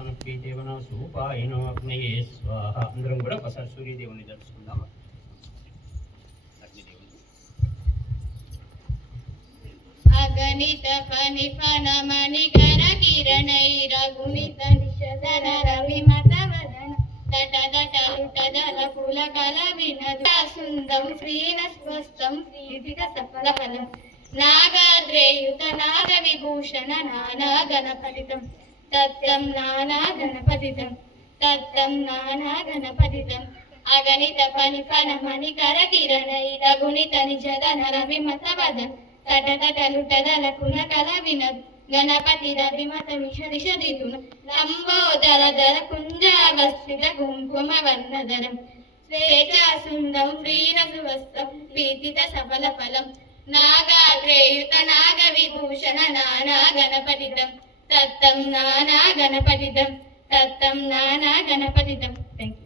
సమర్పితేవన సూపాయనో అగ్నయే స్వాహ. అందరం కూడా ఒకసారి సూర్యదేవుని దర్శించుకుందాం. అగణిత ఫణి ఫణమణి కర కిరణైరగుణిత నిషధర రవిమత వదన దట దటలుటదల పులకల వినద సుందం శ్రీనస్వస్తం శ్రీధిక సఫల ఫలం నాగాద్రేయుత నాగ విభూషణ నానా గణపతితం తత్తం నానా గణపతితం తత్తం నానా గణపతితం అగణిత ఫణి ఫణమణి కర కిరణైరగుణిత నిషధర రవిమత వదన తటతటలుటదల కులకల వినద్ గణపతి రవిమత మిషదిషదితున లంబోదరధర కుంజావస్థిత కుంకుమ వర్ణధరం స్వేచ్ఛాసుందం ప్రీణసువస్తం పీతిత సఫల ఫలం నాగాగ్రేయుత నాగ విభూషణ నానా గణపతితం తత్తం నానా గణపతితం తత్తం నానా గణపతితం. Thank you.